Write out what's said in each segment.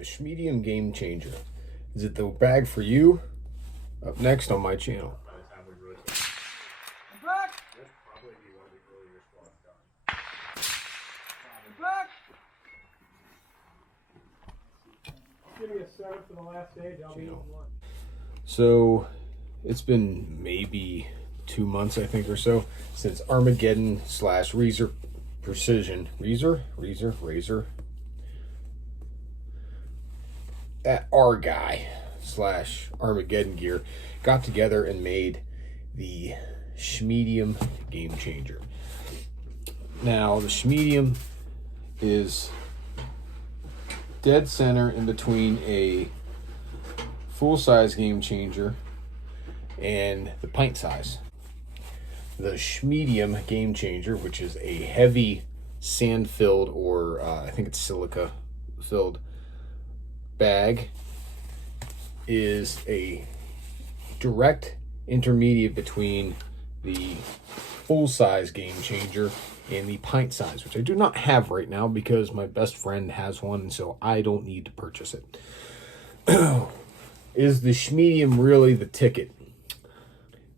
the Shmedium Game Changer. Is it the bag for you? Up next on my channel. Give me a setup for the last stage. I'll be eating lunch. So it's been maybe 2 months, I think, or so, since Armageddon / Razor Precision. Razor? That R guy / Armageddon gear got together and made the Shmedium Game Changer. Now, the Shmedium is dead center in between a full-size Game Changer and the pint size. The Shmedium Game Changer, which is a heavy sand-filled, or I think it's silica-filled bag, is a direct intermediate between the full-size Game Changer and the pint size, which I do not have right now because my best friend has one, so I don't need to purchase it. Is the Shmedium really the ticket?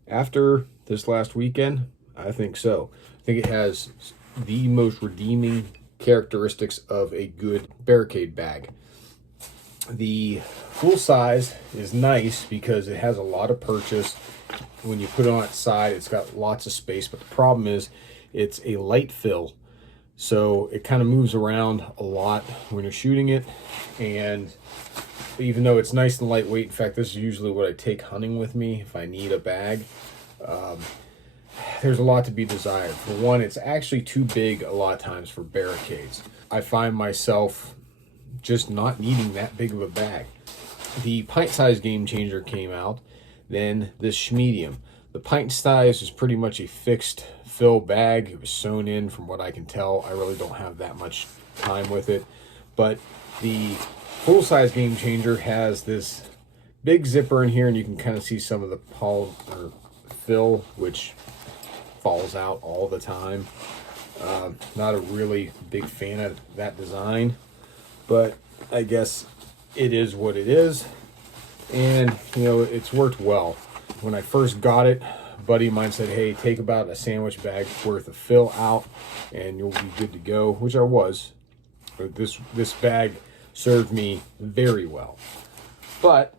After this last weekend, I think so. I think it has the most redeeming characteristics of a good barricade bag. The full size is nice because it has a lot of purchase. When you put it on its side, it's got lots of space, but the problem is it's a light fill, so it kind of moves around a lot when you're shooting it. And even though it's nice and lightweight, in fact, this is usually what I take hunting with me if I need a bag, there's a lot to be desired. For one, it's actually too big a lot of times for barricades. I find myself just not needing that big of a bag. The pint size Game Changer came out, then this Shmedium. The pint size is pretty much a fixed fill bag. It was sewn in from what I can tell. I really don't have that much time with it. But the full-size Game Changer has this big zipper in here, and you can kind of see some of the fill, which falls out all the time. Not a really big fan of that design, but I guess it is what it is. And, you know, it's worked well. When I first got it, a buddy of mine said, hey, take about a sandwich bag worth of fill out and you'll be good to go, which I was. But this bag served me very well. But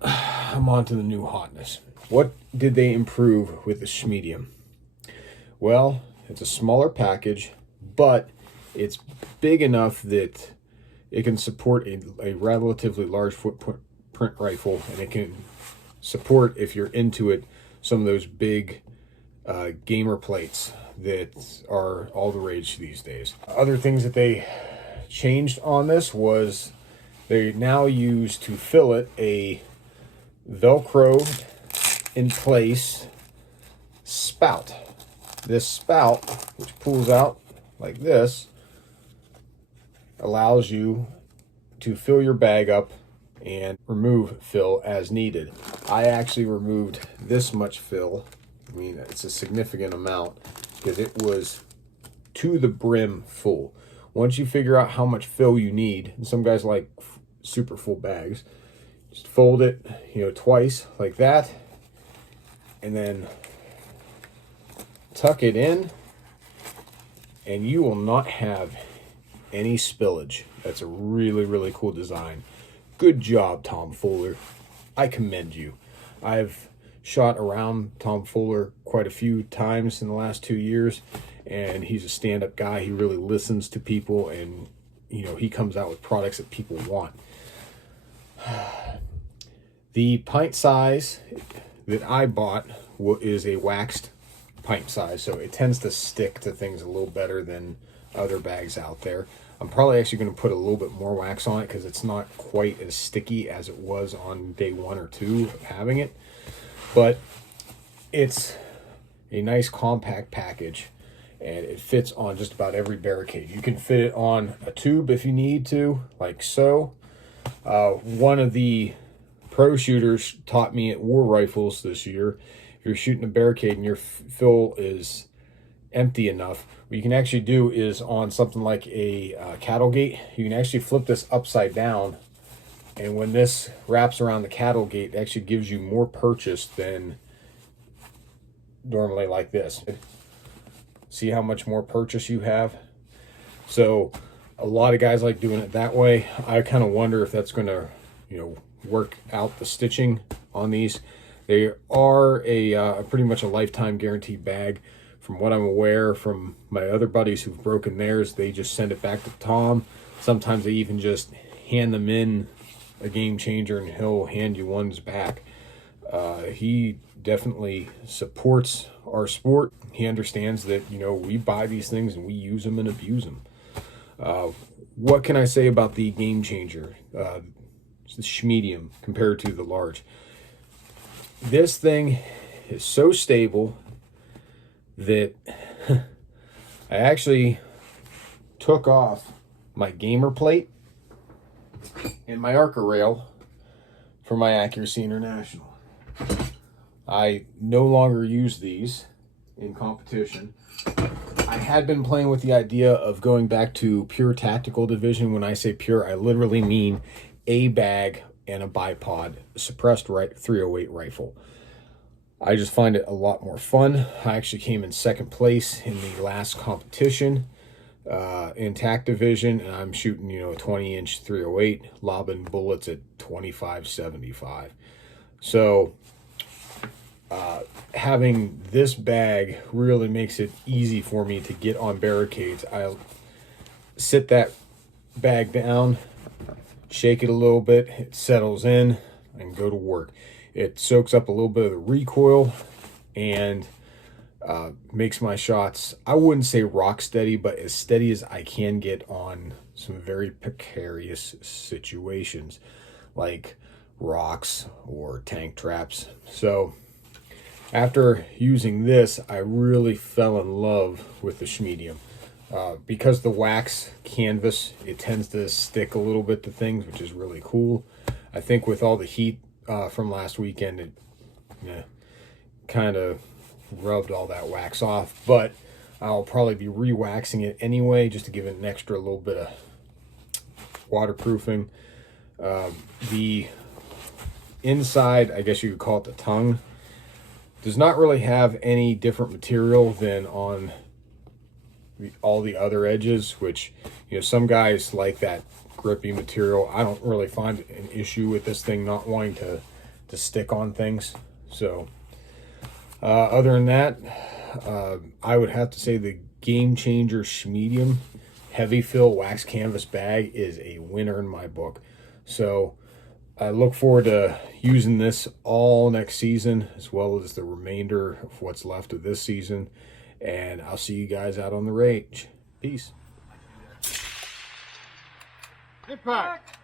I'm on to the new hotness. What did they improve with the Shmedium? Well, it's a smaller package, but it's big enough that it can support a relatively large footprint rifle, and it can support, if you're into it, some of those big gamer plates that are all the rage these days. Other things that they changed on this was they now use to fill it a Velcro in place spout. This spout, which pulls out like this, allows you to fill your bag up and remove fill as needed. I actually removed this much fill. I mean, it's a significant amount because it was to the brim full. Once you figure out how much fill you need, and some guys like super full bags, just fold it, you know, twice like that, and then tuck it in, and you will not have any spillage. That's a really, really cool design. Good job, Tom Fuller. I commend you. I've shot around Tom Fuller quite a few times in the last 2 years, and he's a stand-up guy. He really listens to people, and you know, he comes out with products that people want. The pint size that I bought is a waxed pint size, so it tends to stick to things a little better than other bags out there. I'm probably actually going to put a little bit more wax on it because it's not quite as sticky as it was on day 1 or 2 of having it. But it's a nice compact package, and it fits on just about every barricade. You can fit it on a tube if you need to, like so. One of the pro shooters taught me at War Rifles this year, if you're shooting a barricade and your fill is empty enough, what you can actually do is on something like a cattle gate, you can actually flip this upside down, and when this wraps around the cattle gate, it actually gives you more purchase than normally like this. See how much more purchase you have? So a lot of guys like doing it that way. I kind of wonder if that's going to, you know, work out the stitching on these. They are a pretty much a lifetime guaranteed bag. From what I'm aware from my other buddies who've broken theirs, they just send it back to Tom. Sometimes they even just hand them in a Game Changer and he'll hand you ones back. He definitely supports our sport. He understands that, you know, we buy these things and we use them and abuse them. What can I say about the Game Changer? It's the Shmedium compared to the large. This thing is so stable that I actually took off my gamer plate and my Arca rail for my Accuracy International. I no longer use these in competition. I had been playing with the idea of going back to pure tactical division. When I say pure, I literally mean a bag and a bipod suppressed 308 rifle. I just find it a lot more fun. I actually came in second place in the last competition in TAC division, and I'm shooting, you know, a 20-inch 308, lobbing bullets at 25-75. So having this bag really makes it easy for me to get on barricades. I'll sit that bag down, shake it a little bit, it settles in, and go to work. It soaks up a little bit of the recoil and makes my shots, I wouldn't say rock steady, but as steady as I can get on some very precarious situations like rocks or tank traps. So after using this, I really fell in love with the Shmedium. Because the wax canvas, it tends to stick a little bit to things, which is really cool. I think with all the heat from last weekend, it kind of rubbed all that wax off, but I'll probably be re-waxing it anyway just to give it an extra little bit of waterproofing. The inside, I guess you could call it the tongue, does not really have any different material than on all the other edges, which, you know, some guys like that grippy material. I don't really find an issue with this thing not wanting to stick on things. So other than that, I would have to say the Game Changer Shmedium heavy fill wax canvas bag is a winner in my book. So I look forward to using this all next season, as well as the remainder of what's left of this season. And I'll see you guys out on the range. Peace. Impact!